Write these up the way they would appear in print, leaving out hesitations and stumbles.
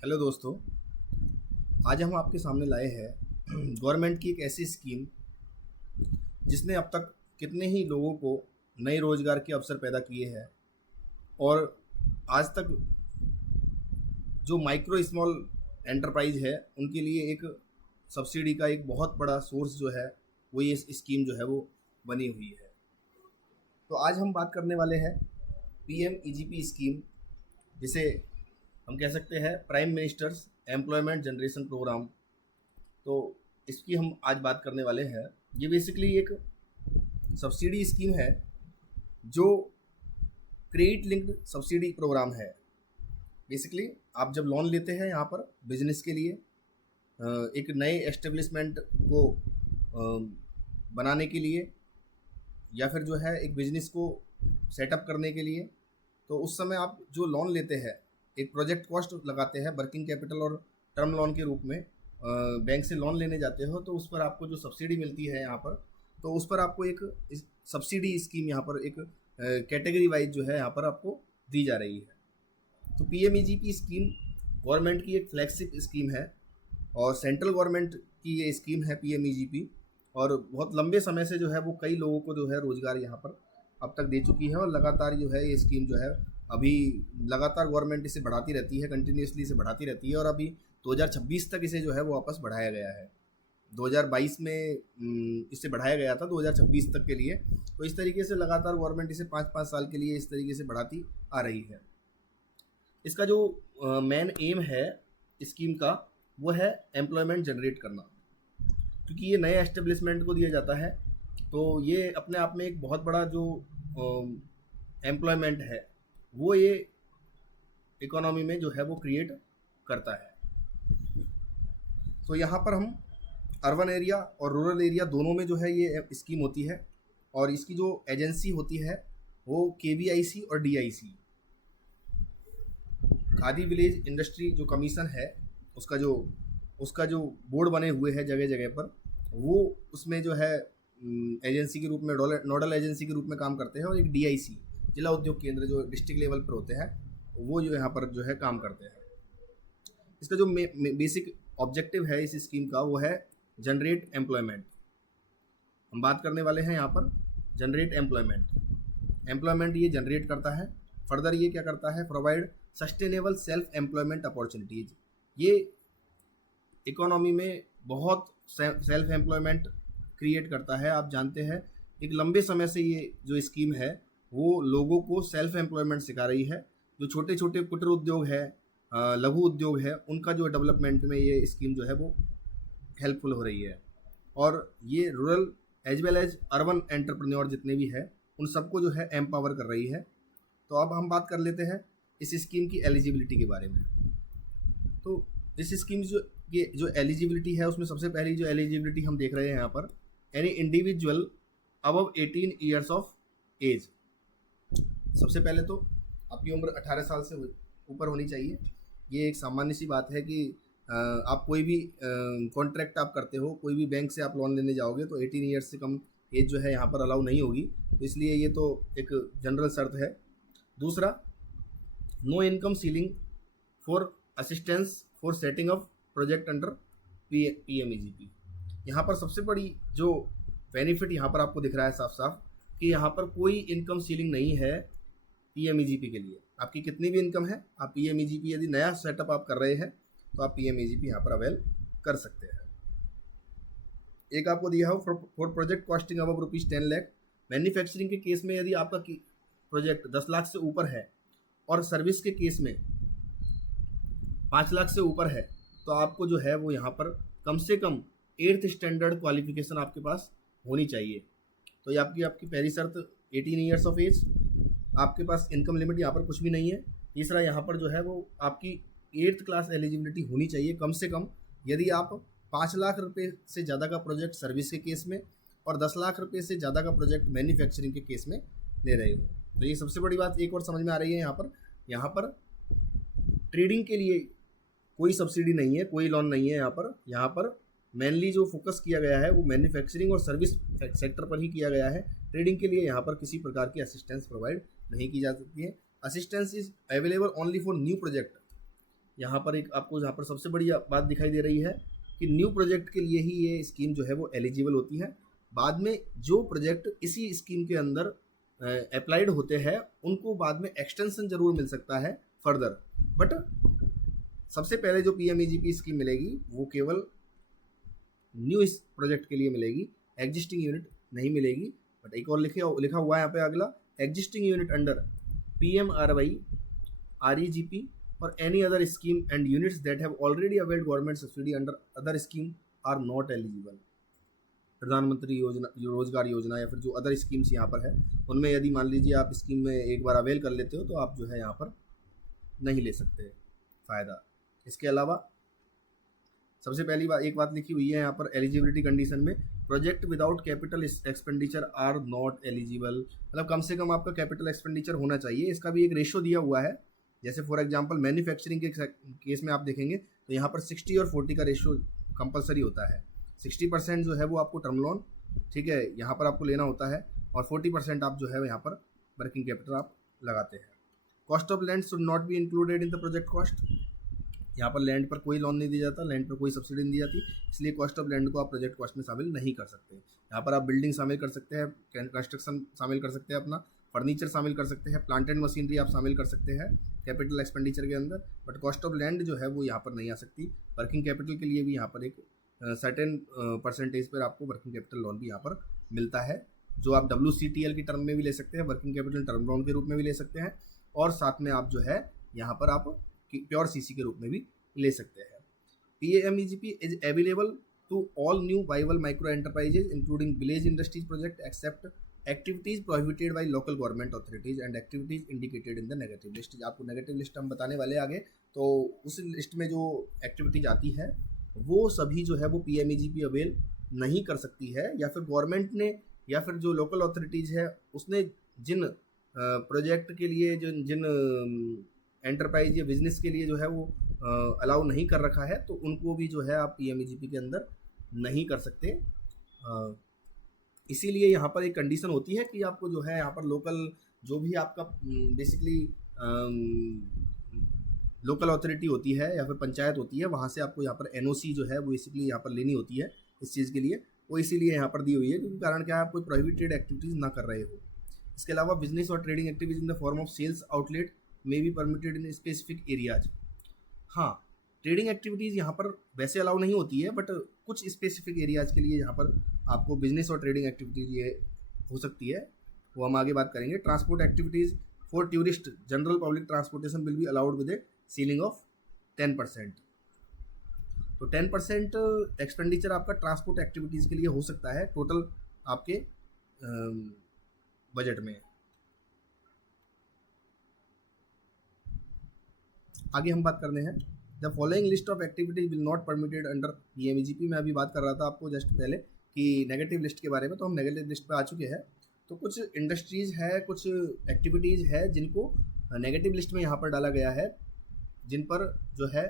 Hello दोस्तों। आज हम आपके सामने लाए हैं गवर्नमेंट की एक ऐसी स्कीम जिसने अब तक कितने ही लोगों को नए रोजगार के अवसर पैदा किए हैं और आज तक जो माइक्रो स्मॉल एंटरप्राइज है उनके लिए एक सब्सिडी का एक बहुत बड़ा सोर्स जो है वो ये स्कीम जो है वो बनी हुई है। तो आज हम बात करने वाले हैं पीएमईजीपी स्कीम, जिसे हम कह सकते हैं prime ministers employment generation programme. तो इसकी हम आज बात करने वाले हैं। ये बेसिकली एक सब्सिडी स्कीम है जो क्रेडिट लिंक्ड सब्सिडी प्रोग्राम है। बेसिकली आप जब लोन लेते हैं यहाँ पर बिजनेस के लिए, एक नए एस्टेब्लिशमेंट को बनाने के लिए या फिर जो है एक बिजनेस को सेटअप करने के लिए, तो उस समय आप जो लोन लेते हैं एक प्रोजेक्ट कॉस्ट लगाते हैं वर्किंग कैपिटल और टर्म लोन के रूप में, बैंक से लोन लेने जाते हो तो उस पर आपको जो सब्सिडी मिलती है यहाँ पर, तो उस पर आपको एक सब्सिडी स्कीम यहाँ पर एक कैटेगरी वाइज जो है यहाँ पर आपको दी जा रही है। तो पीएमईजीपी स्कीम गवर्नमेंट की एक फ्लैगशिप स्कीम है और सेंट्रल गवर्नमेंट की ये स्कीम है पीएमईजीपी, और बहुत लंबे समय से जो है वो कई लोगों को जो है रोज़गार यहाँ पर अब तक दे चुकी है। और लगातार जो है ये स्कीम जो है अभी लगातार गवर्नमेंट इसे बढ़ाती रहती है, कंटिन्यूसली इसे बढ़ाती रहती है, और अभी 2026 तक इसे जो है वो वापस बढ़ाया गया है। 2022 में इसे बढ़ाया गया था 2026 तक के लिए। तो इस तरीके से लगातार गवर्नमेंट इसे 5-5 साल के लिए इस तरीके से बढ़ाती आ रही है। इसका जो मेन एम है स्कीम का वो है एम्प्लॉयमेंट जनरेट करना, क्योंकि ये नए एस्टेब्लिशमेंट को दिया जाता है। तो ये अपने आप में एक बहुत बड़ा जो एम्प्लॉयमेंट है वो ये इकोनॉमी में जो है वो क्रिएट करता है। तो यहाँ पर हम अर्बन एरिया और रूरल एरिया दोनों में जो है ये स्कीम होती है, और इसकी जो एजेंसी होती है वो केवीआईसी और डीआईसी, खादी विलेज इंडस्ट्री जो कमीशन है उसका जो बोर्ड बने हुए हैं जगह जगह पर, वो उसमें जो है एजेंसी के रूप में नोडल एजेंसी के रूप में काम करते हैं। और एक डीआईसी जिला उद्योग केंद्र जो डिस्ट्रिक्ट लेवल पर होते हैं वो जो यहाँ पर जो है काम करते हैं। इसका जो बेसिक ऑब्जेक्टिव है इस स्कीम का वो है जनरेट एम्प्लॉयमेंट। हम बात करने वाले हैं यहाँ पर जनरेट एम्प्लॉयमेंट ये जनरेट करता है। फर्दर ये क्या करता है, provide sustainable self employment opportunities. ये इकोनॉमी में बहुत सेल्फ एम्प्लॉयमेंट क्रिएट करता है। आप जानते हैं एक लंबे समय से ये जो स्कीम है वो लोगों को सेल्फ एम्प्लॉयमेंट सिखा रही है। जो छोटे छोटे कुटीर उद्योग है, लघु उद्योग है, उनका जो डेवलपमेंट में ये स्कीम जो है वो हेल्पफुल हो रही है। और ये rural as well as urban entrepreneur जितने भी है उन सबको जो है एम्पावर कर रही है। तो अब हम बात कर लेते हैं इस स्कीम की एलिजिबिलिटी के बारे में। तो इस स्कीम जो एलिजिबिलिटी है उसमें सबसे पहली जो एलिजिबिलिटी हम देख रहे हैं यहाँ पर, any individual above 18 years of age. सबसे पहले तो आपकी उम्र 18 साल से ऊपर होनी चाहिए। ये एक सामान्य सी बात है कि आप कोई भी कॉन्ट्रैक्ट आप करते हो, कोई भी बैंक से आप लोन लेने जाओगे तो 18 ईयर्स से कम एज जो है यहाँ पर अलाउ नहीं होगी। तो इसलिए ये तो एक जनरल शर्त है। दूसरा, no income ceiling for assistance for setting up project under PMEGP. यहाँ पर सबसे बड़ी जो बेनिफिट यहाँ पर आपको दिख रहा है साफ साफ कि यहाँ पर कोई इनकम सीलिंग नहीं है पीएमईजीपी के लिए। आपकी कितनी भी इनकम है, आप पीएमईजीपी यदि नया सेटअप आप कर रहे हैं तो आप पीएमईजीपी यहाँ पर अवेल कर सकते हैं। एक आपको दिया हो for project costing above ₹10 lakh. Manufacturing के केस में यदि आपका प्रोजेक्ट 10 लाख से ऊपर है और सर्विस के केस में 5 लाख से ऊपर है तो आपको जो है वो यहाँ पर कम से कम 8th स्टैंडर्ड क्वालिफिकेशन आपके पास होनी चाहिए। तो ये आपकी पहली शर्त 18 ईयर्स ऑफ एज। आपके पास इनकम लिमिट यहाँ पर कुछ भी नहीं है। तीसरा, यहाँ पर जो है वो आपकी 8th क्लास एलिजिबिलिटी होनी चाहिए कम से कम, यदि आप 5 लाख रुपए से ज़्यादा का प्रोजेक्ट सर्विस के केस में और 10 लाख रुपए से ज़्यादा का प्रोजेक्ट मैन्युफैक्चरिंग के केस में ले रहे हो। तो ये सबसे बड़ी बात एक और समझ में आ रही है। यहाँ पर ट्रेडिंग के लिए कोई सब्सिडी नहीं है, कोई लोन नहीं है। यहाँ पर मेनली जो फोकस किया गया है वो मैन्युफैक्चरिंग और सर्विस सेक्टर पर ही किया गया है। ट्रेडिंग के लिए यहाँ पर किसी प्रकार की असिस्टेंस प्रोवाइड नहीं की जा सकती है। Assistance is available only for new project यहाँ पर एक आपको यहाँ पर सबसे बड़ी बात दिखाई दे रही है कि न्यू प्रोजेक्ट के लिए ही ये स्कीम जो है वो एलिजिबल होती है। बाद में जो प्रोजेक्ट इसी स्कीम के अंदर अप्लाइड होते हैं उनको बाद में एक्सटेंशन जरूर मिल सकता है फर्दर, बट सबसे पहले जो पीएमईजीपी स्कीम मिलेगी वो केवल न्यू इस प्रोजेक्ट के लिए मिलेगी, एग्जिस्टिंग यूनिट नहीं मिलेगी। बट एक और लिखा हुआ है यहाँ पे अगला, existing unit under PMRY, REGP और any other scheme and units that have already availed government subsidy under other scheme are not eligible. प्रधानमंत्री योजना, रोजगार योजना या फिर जो अदर स्कीम्स यहाँ पर है उनमें यदि मान लीजिए आप स्कीम में एक बार अवेल कर लेते हो तो आप जो है यहाँ पर नहीं ले सकते फ़ायदा। इसके अलावा सबसे पहली बात एक बात लिखी हुई है यहाँ पर एलिजिबिलिटी कंडीशन में, project without capital expenditure are not eligible. मतलब कम से कम आपका कैपिटल एक्सपेंडिचर होना चाहिए। इसका भी एक रेशो दिया हुआ है, जैसे फॉर एग्जांपल मैन्युफैक्चरिंग के केस में आप देखेंगे तो यहाँ पर 60 और 40 का रेशो कंपलसरी होता है। 60% जो है वो आपको टर्म लोन, ठीक है, यहाँ पर आपको लेना होता है, और 40% आप जो है यहाँ पर वर्किंग कैपिटल आप लगाते हैं। Cost of land should not be included in the project cost. यहाँ पर लैंड पर कोई लोन नहीं दिया जाता, लैंड पर कोई सब्सिडी नहीं दी जाती, इसलिए कॉस्ट ऑफ लैंड को आप प्रोजेक्ट कॉस्ट में शामिल नहीं कर सकते। यहाँ पर आप बिल्डिंग शामिल कर सकते हैं, कंस्ट्रक्शन शामिल कर सकते हैं, अपना फर्नीचर शामिल कर सकते हैं, प्लांट एंड मशीनरी आप शामिल कर सकते हैं कैपिटल एक्सपेंडिचर के अंदर, बट कॉस्ट ऑफ लैंड जो है वो यहाँ पर नहीं आ सकती। वर्किंग कैपिटल के लिए भी यहाँ पर एक सर्टेन परसेंटेज पर आपको वर्किंग कैपिटल लोन भी यहाँ पर मिलता है, जो आप WCTL की टर्म में भी ले सकते हैं, वर्किंग कैपिटल टर्म लोन के रूप में भी ले सकते हैं, और साथ में आप जो है यहाँ पर आप प्योर CC के रूप में भी ले सकते हैं। PMEGP is available to all new viable micro enterprises including village industries project except activities prohibited by local government authorities and activities indicated in the negative list. आपको नेगेटिव लिस्ट हम बताने वाले आगे, तो उस लिस्ट में जो एक्टिविटीज आती है वो सभी जो है वो PMEGP अवेल नहीं कर सकती है, या फिर गवर्नमेंट ने या फिर जो लोकल अथॉरिटीज़ है उसने जिन प्रोजेक्ट के लिए जिन एंटरप्राइज या बिजनेस के लिए जो है वो अलाउ नहीं कर रखा है, तो उनको भी जो है आप PMEGP के अंदर नहीं कर सकते। इसीलिए यहाँ पर एक कंडीशन होती है कि आपको जो है यहाँ पर लोकल जो भी आपका बेसिकली लोकल अथॉरिटी होती है या फिर पंचायत होती है, वहाँ से आपको यहाँ पर NOC जो है वो बेसिकली यहाँ पर लेनी होती है इस चीज़ के लिए, वो इसीलिए यहाँ पर दी हुई है क्योंकि कारण क्या है, आप कोई प्रोहिबिटेड एक्टिविटीज़ ना कर रहे हो। इसके अलावा बिजनेस और trading activities in the form of sales outlet may be permitted in specific areas. हाँ, ट्रेडिंग एक्टिविटीज़ यहाँ पर वैसे अलाउ नहीं होती है, बट कुछ स्पेसिफिक एरियाज़ के लिए यहाँ पर आपको बिजनेस और ट्रेडिंग एक्टिविटीज़ ये हो सकती है, वो हम आगे बात करेंगे। Transport activities for tourist general public transportation will be allowed with A ceiling of 10%। तो 10% एक्सपेंडिचर आपका ट्रांसपोर्ट एक्टिविटीज़ के लिए हो सकता है टोटल आपके बजट में। आगे हम बात करने हैं, the following list of activities will not permitted under PMEGP। मैं अभी बात कर रहा था आपको जस्ट पहले कि नेगेटिव लिस्ट के बारे में, तो हम नेगेटिव लिस्ट पे आ चुके हैं। तो कुछ इंडस्ट्रीज़ है, कुछ एक्टिविटीज़ है जिनको नेगेटिव लिस्ट में यहाँ पर डाला गया है, जिन पर जो है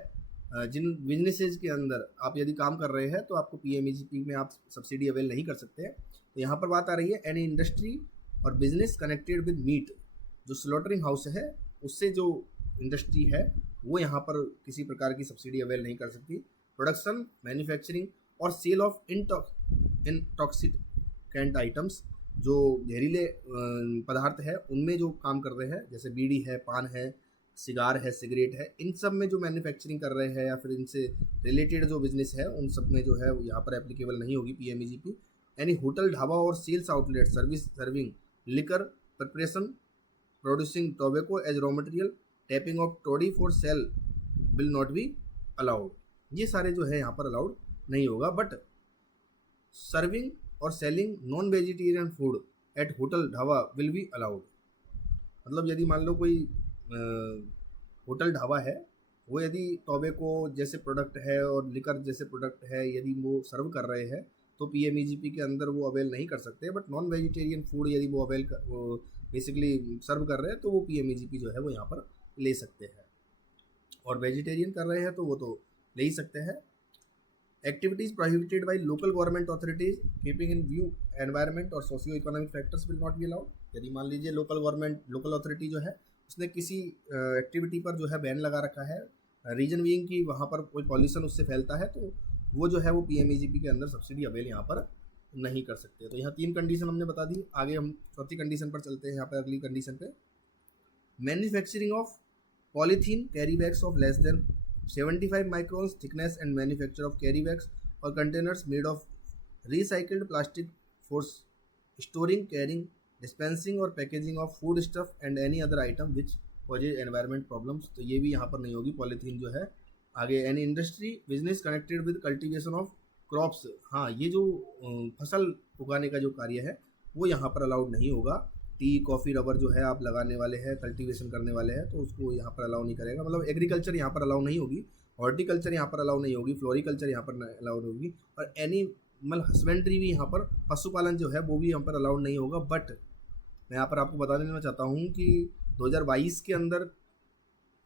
जिन बिजनेसेस के अंदर आप यदि काम कर रहे हैं तो आपको PMEGP में आप सब्सिडी अवेल नहीं कर सकते हैं। तो यहाँ पर बात आ रही है एनी इंडस्ट्री और बिजनेस कनेक्टेड विद मीट, जो स्लॉटरिंग हाउस है उससे जो इंडस्ट्री है वो यहाँ पर किसी प्रकार की सब्सिडी अवेल नहीं कर सकती। प्रोडक्शन, मैन्युफैक्चरिंग और सेल ऑफ इंटॉक्सिकेंट आइटम्स, जो जहरीले पदार्थ है उनमें जो काम कर रहे हैं, जैसे बीड़ी है, पान है, सिगार है, सिगरेट है, इन सब में जो मैन्युफैक्चरिंग कर रहे हैं या फिर इनसे रिलेटेड जो बिजनेस है उन सब में जो है यहाँ पर एप्लीकेबल नहीं होगी PMEGP। एनी होटल, ढाबा और sales outlet serving liquor, preparation, producing tobacco as raw material, tapping off toddy for sale will not be allowed. ये सारे जो है यहाँ पर अलाउड नहीं होगा, बट सर्विंग और selling non vegetarian food at hotel, dhaba will be allowed. मतलब यदि मान लो कोई होटल, ढाबा है, वो यदि टोबैको जैसे प्रोडक्ट है और लिकर जैसे प्रोडक्ट है यदि वो सर्व कर रहे हैं तो PMEGP के अंदर वो अवेल नहीं कर सकते, बट नॉन वेजिटेरियन फूड यदि वो बेसिकली सर्व कर रहे हैं तो वो PMEGP जो है वो यहाँ पर ले सकते हैं, और वेजिटेरियन कर रहे हैं तो वो तो ले ही सकते हैं। Activities prohibited by local government authorities keeping in view environment और socio economic factors will not be allowed. यदि मान लीजिए लोकल अथॉरिटी जो है उसने किसी एक्टिविटी पर जो है बैन लगा रखा है रीजन बीइंग कि वहाँ पर कोई पॉल्यूशन उससे फैलता है, तो वो जो है वो पीएमईजीपी के अंदर सब्सिडी अवेल यहाँ पर नहीं कर सकते। तो यहाँ 3 कंडीशन हमने बता दी। आगे हम चौथी कंडीशन पर चलते हैं, यहाँ पर अगली कंडीशन पे। Manufacturing of polythene carry bags of less than 75 microns thickness and manufacture of carry bags और containers made of recycled plastic for storing, carrying, dispensing और packaging of food stuff and any other item which causes environment problems. तो ये भी यहाँ पर नहीं होगी polythene जो है। आगे any industry business connected with cultivation of crops, हाँ ये जो फसल उगाने का जो कार्य है वो यहाँ पर अलाउड नहीं होगा। टी, कॉफ़ी, रबर जो है आप लगाने वाले हैं, कल्टीवेशन करने वाले हैं, तो उसको यहाँ पर अलाउ नहीं करेगा। मतलब एग्रीकल्चर यहाँ पर अलाउ नहीं होगी, हॉर्टिकल्चर यहाँ पर अलाउ नहीं होगी, फ्लोरिकल्चर यहाँ पर अलाउड होगी, और एनिमल हस्बेंड्री भी यहाँ पर, पशुपालन जो है वो भी यहाँ पर अलाउड नहीं होगा। बट मैं यहाँ पर आपको बता देना चाहता हूँ कि 2022 के अंदर,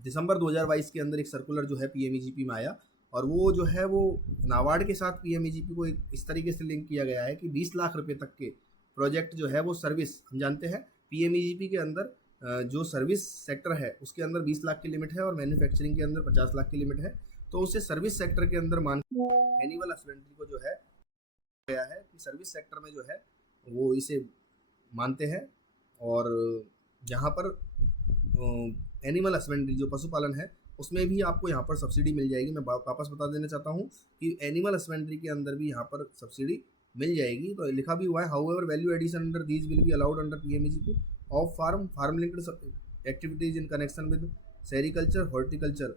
दिसंबर 2022 के अंदर एक सर्कुलर जो है पीएमईजीपी में आया, और वो जो है वो नाबार्ड के साथ पीएमईजीपी को एक इस तरीके से लिंक किया गया है कि 20 लाख रुपए तक के प्रोजेक्ट जो है वो सर्विस, हम जानते हैं पीएमईजीपी के अंदर जो सर्विस सेक्टर है उसके अंदर 20 लाख की लिमिट है और मैन्युफैक्चरिंग के अंदर 50 लाख की लिमिट है। तो उसे सर्विस सेक्टर के अंदर मान एनिमल हस्बेंड्री को जो है गया है कि सर्विस सेक्टर में जो है वो इसे मानते हैं, और यहाँ पर एनिमल हस्बेंड्री जो पशुपालन है उसमें भी आपको यहाँ पर सब्सिडी मिल जाएगी। मैं वापस बता देना चाहता हूँ कि एनिमल हस्बेंड्री के अंदर भी यहाँ पर सब्सिडी मिल जाएगी। तो लिखा भी हुआ है, however value addition under these will be allowed under PMEGP of farm linked activities in connection with sericulture, horticulture,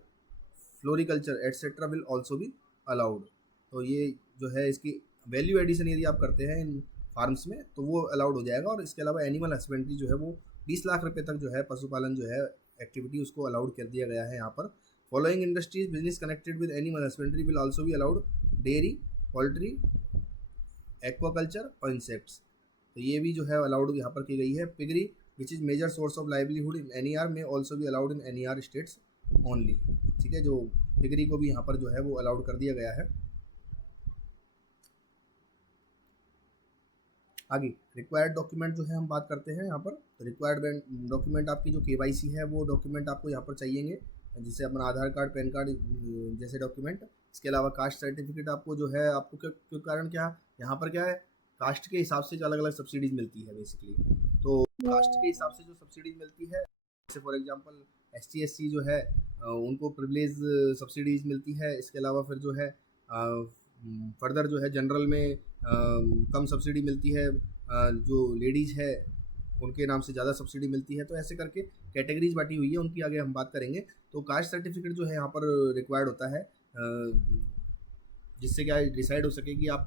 floriculture etcetera will also be allowed. तो ये जो है इसकी वैल्यू एडिशन यदि आप करते हैं इन फार्म्स में तो वो अलाउड हो जाएगा। और इसके अलावा एनिमल हस्बेंड्री जो है वो 20 लाख रुपए तक जो है पशुपालन जो है एक्टिविटी उसको अलाउड कर दिया गया है यहाँ पर। Following industries business connected with animal husbandry will also be allowed, dairy, poultry, aquaculture और इंसेक्ट्स। तो ये भी जो है अलाउड यहाँ पर की गई है। Piggery which is major source of livelihood in NER में also be allowed in NER states only. ठीक है, जो पिगरी को भी यहाँ पर जो है वो अलाउड कर दिया गया है। आगे रिक्वायर्ड डॉक्यूमेंट जो है हम बात करते हैं यहाँ पर। तो रिक्वायर्ड डॉक्यूमेंट आपकी जो केवाईसी है वो डॉक्यूमेंट आपको यहाँ पर चाहिएंगे, जिससे अपना आधार कार्ड, पैन कार्ड जैसे डॉक्यूमेंट। इसके अलावा कास्ट सर्टिफिकेट आपको जो है, आपको क्यों कारण क्या यहाँ पर क्या है, कास्ट के हिसाब से जो अलग अलग सब्सिडीज मिलती है बेसिकली। तो कास्ट के हिसाब से जो सब्सिडीज मिलती है, जैसे फॉर एग्जांपल ST SC जो है उनको प्रिविलेज सब्सिडीज मिलती है। इसके अलावा फिर जो है फर्दर जो है जनरल में कम सब्सिडी मिलती है, जो लेडीज़ है उनके नाम से ज़्यादा सब्सिडी मिलती है। तो ऐसे करके कैटेगरीज बांटी हुई है, उनकी आगे हम बात करेंगे। तो कास्ट सर्टिफिकेट जो है यहाँ पर रिक्वायर्ड होता है, जिससे क्या डिसाइड हो सके कि आप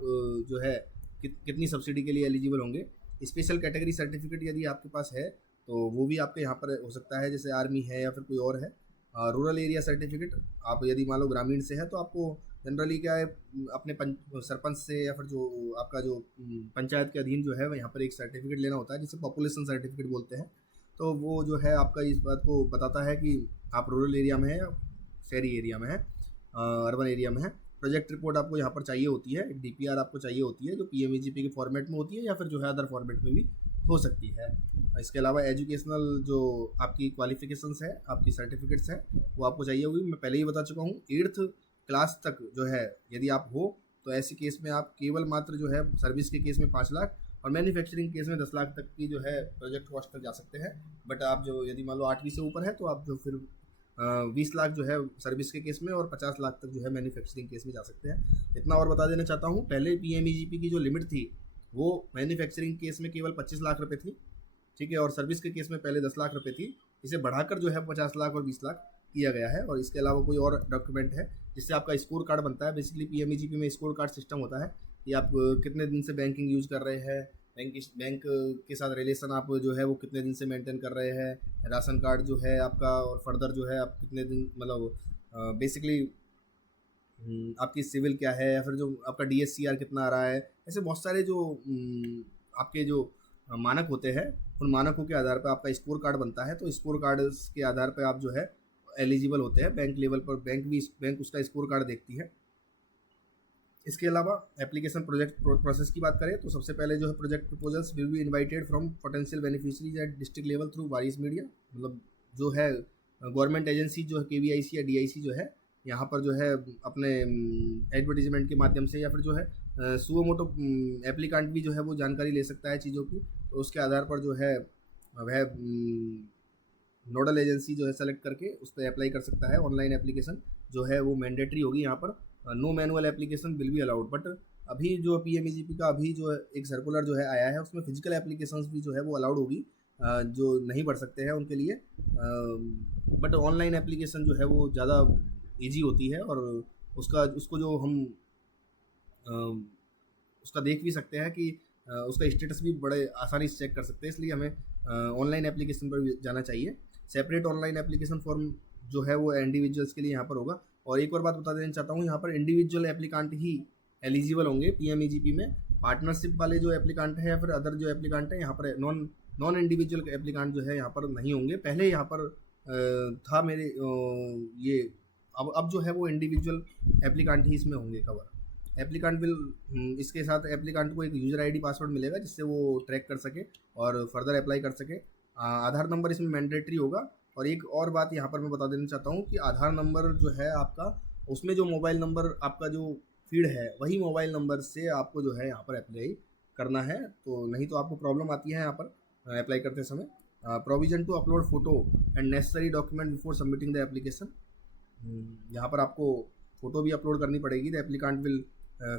जो है कितनी सब्सिडी के लिए एलिजिबल होंगे। स्पेशल कैटेगरी सर्टिफिकेट यदि आपके पास है तो वो भी आपके यहाँ पर हो सकता है, जैसे आर्मी है या फिर कोई और है। रूरल एरिया सर्टिफिकेट, आप यदि मान लो ग्रामीण से है तो आपको जनरली क्या है अपने सरपंच से या फिर जो आपका जो पंचायत के अधीन जो है यहाँ पर एक सर्टिफिकेट लेना होता है, जिसे पॉपुलेशन सर्टिफिकेट बोलते हैं। तो वो जो है आपका इस बात को बताता है कि आप रूरल एरिया में है या शहरी एरिया में है, अर्बन एरिया में है। प्रोजेक्ट रिपोर्ट आपको यहाँ पर चाहिए होती है, एक DPR आपको चाहिए होती है, जो पीएमईजीपी के फॉर्मेट में होती है या फिर जो है अदर फॉर्मेट में भी हो सकती है। इसके अलावा एजुकेशनल जो आपकी क्वालिफिकेशंस है, आपकी सर्टिफिकेट्स हैं, वो आपको चाहिए होगी। मैं पहले ही बता चुका हूँ 8th क्लास तक जो है यदि आप हो तो ऐसे केस में आप केवल मात्र जो है सर्विस के केस में 5 लाख और मैन्युफैक्चरिंग केस में 10 लाख तक की जो है प्रोजेक्ट कॉस्ट तक जा सकते हैं। बट आप जो यदि मान लो 8वीं से ऊपर है तो आप जो फिर 20 लाख जो है सर्विस के केस में और 50 लाख तक जो है मैन्युफैक्चरिंग केस में जा सकते हैं। इतना और बता देना चाहता हूँ, पहले पीएमईजीपी की जो लिमिट थी वो मैन्युफैक्चरिंग केस में केवल 25 लाख रुपये थी, ठीक है, और सर्विस के केस में पहले 10 लाख रुपये थी। इसे बढ़ाकर जो है 50 लाख और 20 लाख किया गया है। और इसके अलावा कोई और डॉक्यूमेंट है जिससे आपका स्कोर कार्ड बनता है। बेसिकली पीएमईजीपी में स्कोर कार्ड सिस्टम होता है कि आप कितने दिन से बैंकिंग यूज़ कर रहे हैं, बैंक के साथ रिलेशन आप जो है वो कितने दिन से मेंटेन कर रहे हैं, राशन कार्ड जो है आपका, और फर्दर जो है आप कितने दिन मतलब बेसिकली आपकी सिविल क्या है, या फिर जो आपका DSCR कितना आ रहा है। ऐसे बहुत सारे जो आपके जो मानक होते हैं, उन मानकों के आधार पर आपका स्कोर कार्ड बनता है। तो स्कोर कार्ड के आधार पर आप जो है एलिजिबल होते हैं बैंक लेवल पर। बैंक उसका स्कोर कार्ड देखती है। इसके अलावा एप्लीकेशन प्रोजेक्ट प्रोसेस की बात करें तो सबसे पहले जो है project proposals will be invited from potential beneficiaries at district level through various media. मतलब जो है गवर्नमेंट एजेंसी जो है KVIC या DIC जो है यहाँ पर जो है अपने एडवर्टीजमेंट के माध्यम से, या फिर जो है सुओ मोटो एप्लीकांट भी जो है वो जानकारी ले सकता है चीज़ों की। तो उसके आधार पर जो है वह नोडल एजेंसी जो है सेलेक्ट करके उस पर अप्लाई कर सकता है। ऑनलाइन एप्लीकेशन जो है वो मैंडेटरी होगी यहाँ पर, no manual application will be allowed. But अभी जो पीएमईजीपी का अभी जो एक सर्कुलर जो है आया है, उसमें फिजिकल एप्लीकेशंस भी जो है वो अलाउड होगी, जो नहीं पढ़ सकते हैं उनके लिए। बट ऑनलाइन एप्लीकेशन जो है वो ज़्यादा इजी होती है, और उसको जो हम उसका देख भी सकते हैं कि उसका स्टेटस भी बड़े आसानी से चेक कर सकते हैं। इसलिए हमें ऑनलाइन एप्लीकेशन पर भी जाना चाहिए। सेपरेट ऑनलाइन एप्लीकेशन फॉर्म जो है वो इंडिविजुअल्स के लिए यहाँ पर होगा। और एक और बात बता देना चाहता हूँ, यहाँ पर इंडिविजुअल एप्लीकांट ही एलिजिबल होंगे पीएमईजीपी में। पार्टनरशिप वाले जो एप्लीकांट है या फिर अदर जो एप्लीकांट है, यहाँ पर नॉन इंडिविजुअल एप्लीकांट जो है यहाँ पर नहीं होंगे। पहले यहाँ पर था मेरे ये, अब जो है वो इंडिविजुअल एप्लीकांट ही इसमें होंगे कवर। एप्लीकांट विल, इसके साथ एप्लीकांट को एक यूज़र आईडी पासवर्ड मिलेगा जिससे वो ट्रैक कर सके और फर्दर अप्लाई कर सके। आधार नंबर इसमें मैंडेटरी होगा। और एक और बात यहाँ पर मैं बता देना चाहता हूँ कि आधार नंबर जो है आपका, उसमें जो मोबाइल नंबर आपका जो फीड है वही मोबाइल नंबर से आपको जो है यहाँ पर अप्लाई करना है, तो नहीं तो आपको प्रॉब्लम आती है यहाँ पर अप्लाई करते समय। Provision to upload photo and necessary document before submitting the application. यहाँ पर आपको फ़ोटो भी अपलोड करनी पड़ेगी। The applicant will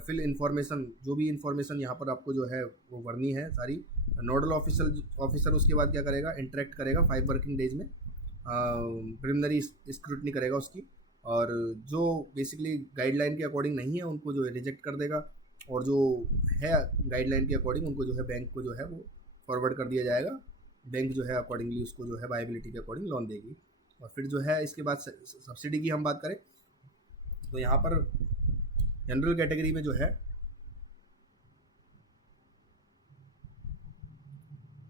fill information, जो भी इन्फॉर्मेशन यहाँ पर आपको जो है वो भरनी है सारी। नोडल ऑफिसर उसके बाद क्या करेगा, इंटरेक्ट करेगा 5 वर्किंग डेज में, प्रिलिमिनरी स्क्रूटनी करेगा उसकी, और जो बेसिकली गाइडलाइन के अकॉर्डिंग नहीं है उनको जो है रिजेक्ट कर देगा, और जो है गाइडलाइन के अकॉर्डिंग उनको जो है बैंक को जो है वो फॉरवर्ड कर दिया जाएगा। बैंक जो है अकॉर्डिंगली उसको जो है वायबिलिटी के अकॉर्डिंग लोन देगी। और फिर जो है इसके बाद सब्सिडी की हम बात करें तो यहाँ पर जनरल कैटेगरी में जो है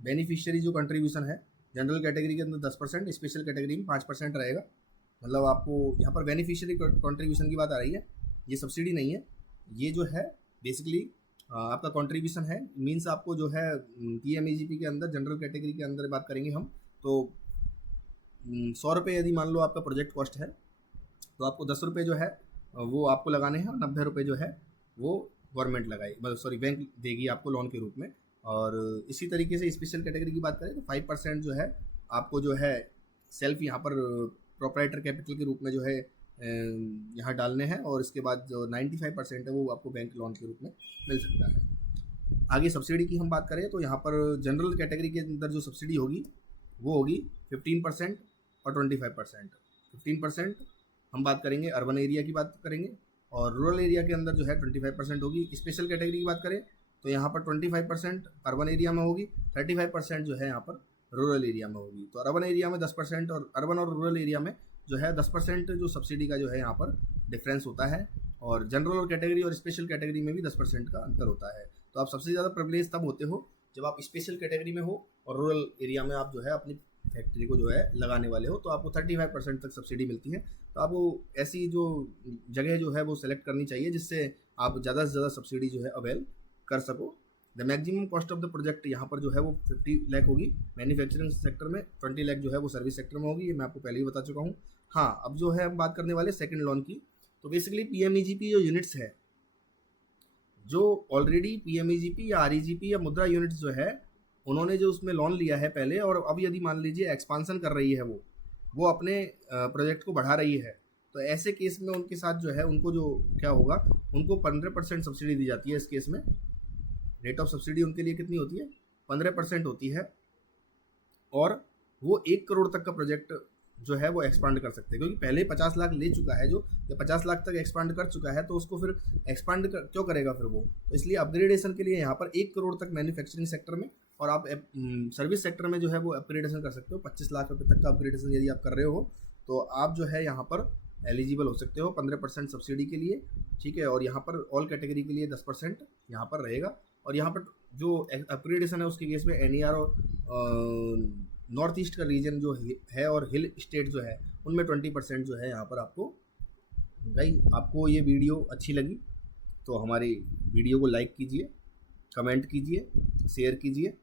बेनिफिशियरी जो कंट्रीब्यूशन है जनरल कैटेगरी के अंदर 10%, स्पेशल कैटेगरी में 5% रहेगा। मतलब आपको यहाँ पर बेनिफिशियरी कंट्रीब्यूशन की बात आ रही है, ये सब्सिडी नहीं है। ये जो है बेसिकली आपका कंट्रीब्यूशन है, मीन्स आपको जो है पीएमईजीपी के अंदर जनरल कैटेगरी के अंदर बात करेंगे हम तो 100 रुपये यदि मान लो आपका प्रोजेक्ट कॉस्ट है, तो आपको 10 रुपये जो है वो आपको लगाने हैं, और 90 रुपये जो है वो गवर्नमेंट लगाई, मतलब सॉरी बैंक देगी आपको लोन के रूप में। और इसी तरीके से स्पेशल कैटेगरी की बात करें तो 5% जो है आपको जो है सेल्फ यहाँ पर प्रोप्राइटर कैपिटल के रूप में जो है यहाँ डालने हैं, और इसके बाद जो 95% है वो आपको बैंक लोन के रूप में मिल सकता है। आगे सब्सिडी की हम बात करें तो यहाँ पर जनरल कैटेगरी के अंदर जो सब्सिडी होगी वो होगी 15% और 25%। 15% हम बात करेंगे अर्बन एरिया की बात करेंगे, और रूरल एरिया के अंदर जो है 25% होगी। स्पेशल कैटेगरी की बात करें तो यहाँ पर 25% अर्बन एरिया में होगी, 35% जो है यहाँ पर रूरल एरिया में होगी। तो अर्बन एरिया में 10% और अर्बन और रूरल एरिया में जो है 10% जो सब्सिडी का जो है यहाँ पर डिफरेंस होता है, और जनरल और कैटेगरी और स्पेशल कैटेगरी में भी 10% का अंतर होता है। तो आप सबसे ज़्यादा प्रिविलेज तब होते हो जब आप स्पेशल कैटेगरी में हो और रूरल एरिया में आप जो है अपनी फैक्ट्री को जो है लगाने वाले हो, तो आपको 35% तक सब्सिडी मिलती है। तो आपको ऐसी जो जगह जो है वो सेलेक्ट करनी चाहिए जिससे आप ज़्यादा से ज़्यादा सब्सिडी जो है अवेल कर सको। The maximum cost of the project यहाँ पर जो है वो 50 लाख होगी मैन्युफैक्चरिंग सेक्टर में, 20 लाख जो है वो सर्विस सेक्टर में होगी, ये मैं आपको पहले ही बता चुका हूँ। हाँ, अब जो है हम बात करने वाले सेकंड लोन की। तो बेसिकली पीएमईजीपी जो यूनिट्स है, जो ऑलरेडी पीएमईजीपी या आरईजीपी या मुद्रा यूनिट्स जो है उन्होंने जो उसमें लोन लिया है पहले, और अब यदि मान लीजिए एक्सपांसन कर रही है वो अपने प्रोजेक्ट को बढ़ा रही है, तो ऐसे केस में उनके साथ जो है उनको जो क्या होगा, उनको 15% सब्सिडी दी जाती है। इस केस में रेट ऑफ सब्सिडी उनके लिए कितनी होती है, 15% होती है, और वो 1 करोड़ तक का प्रोजेक्ट जो है वो एक्सपांड कर सकते हैं, क्योंकि पहले 50 लाख ले चुका है जो, या 50 लाख तक एक्सपांड कर चुका है, तो उसको फिर एक्सपांड क्यों करेगा फिर वो। तो इसलिए अपग्रेडेशन के लिए यहाँ पर 1 करोड़ तक मैन्युफैक्चरिंग सेक्टर में, और आप सर्विस सेक्टर में जो है वो अपग्रेडेशन कर सकते हो। 25 लाख रुपये तक का अपग्रेडेशन यदि आप कर रहे हो तो आप जो है यहाँ पर एलिजिबल हो सकते हो 15% सब्सिडी के लिए, ठीक है। और यहाँ पर ऑल कैटेगरी के लिए 10% यहाँ पर रहेगा। और यहाँ पर जो अपग्रेडेशन है उसके केस में NER और नॉर्थ ईस्ट का रीजन जो है और हिल स्टेट जो है उनमें 20% जो है यहाँ पर आपको। गाइस, आपको ये वीडियो अच्छी लगी तो हमारी वीडियो को लाइक कीजिए, कमेंट कीजिए, शेयर कीजिए,